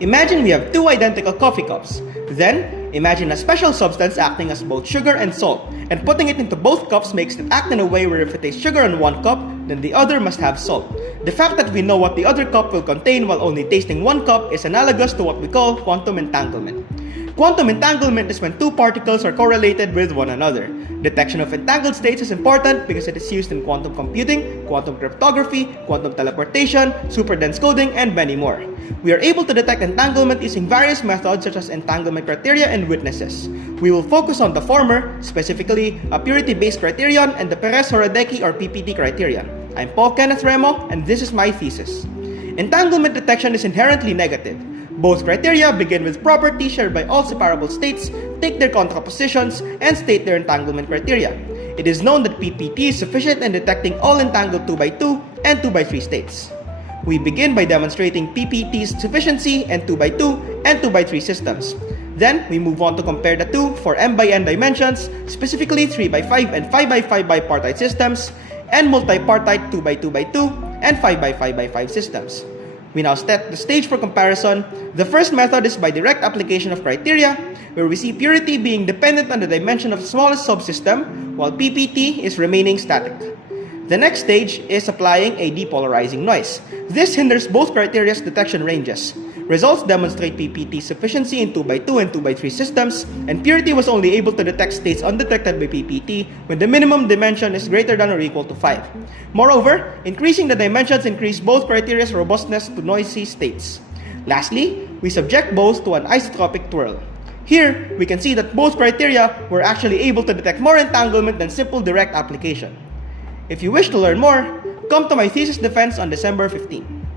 Imagine we have two identical coffee cups. Then, imagine a special substance acting as both sugar and salt, and putting it into both cups makes it act in a way where if it takes sugar in one cup, then the other must have salt. The fact that we know what the other cup will contain while only tasting one cup is analogous to what we call quantum entanglement. Quantum entanglement is when two particles are correlated with one another. Detection of entangled states is important because it is used in quantum computing, quantum cryptography, quantum teleportation, superdense coding, and many more. We are able to detect entanglement using various methods such as entanglement criteria and witnesses. We will focus on the former, specifically a purity-based criterion and the Perez-Horodecki or PPT criterion. I'm Paul Kenneth Remo, and this is my thesis. Entanglement detection is inherently negative. Both criteria begin with properties shared by all separable states, take their contrapositions, and state their entanglement criteria. It is known that PPT is sufficient in detecting all entangled 2x2 and 2x3 states. We begin by demonstrating PPT's sufficiency in 2x2 and 2x3 systems. Then, we move on to compare the two for m by n dimensions, specifically 3x5 and 5x5 bipartite systems, and multipartite 2x2x2 and 5x5x5 systems. We now set the stage for comparison. The first method is by direct application of criteria, where we see purity being dependent on the dimension of the smallest subsystem, while PPT is remaining static. The next stage is applying a depolarizing noise. This hinders both criteria's detection ranges. Results demonstrate PPT's sufficiency in 2x2 and 2x3 systems, and purity was only able to detect states undetected by PPT when the minimum dimension is greater than or equal to 5. Moreover, increasing the dimensions increased both criteria's robustness to noisy states. Lastly, we subject both to an isotropic twirl. Here, we can see that both criteria were actually able to detect more entanglement than simple direct application. If you wish to learn more, come to my thesis defense on December 15.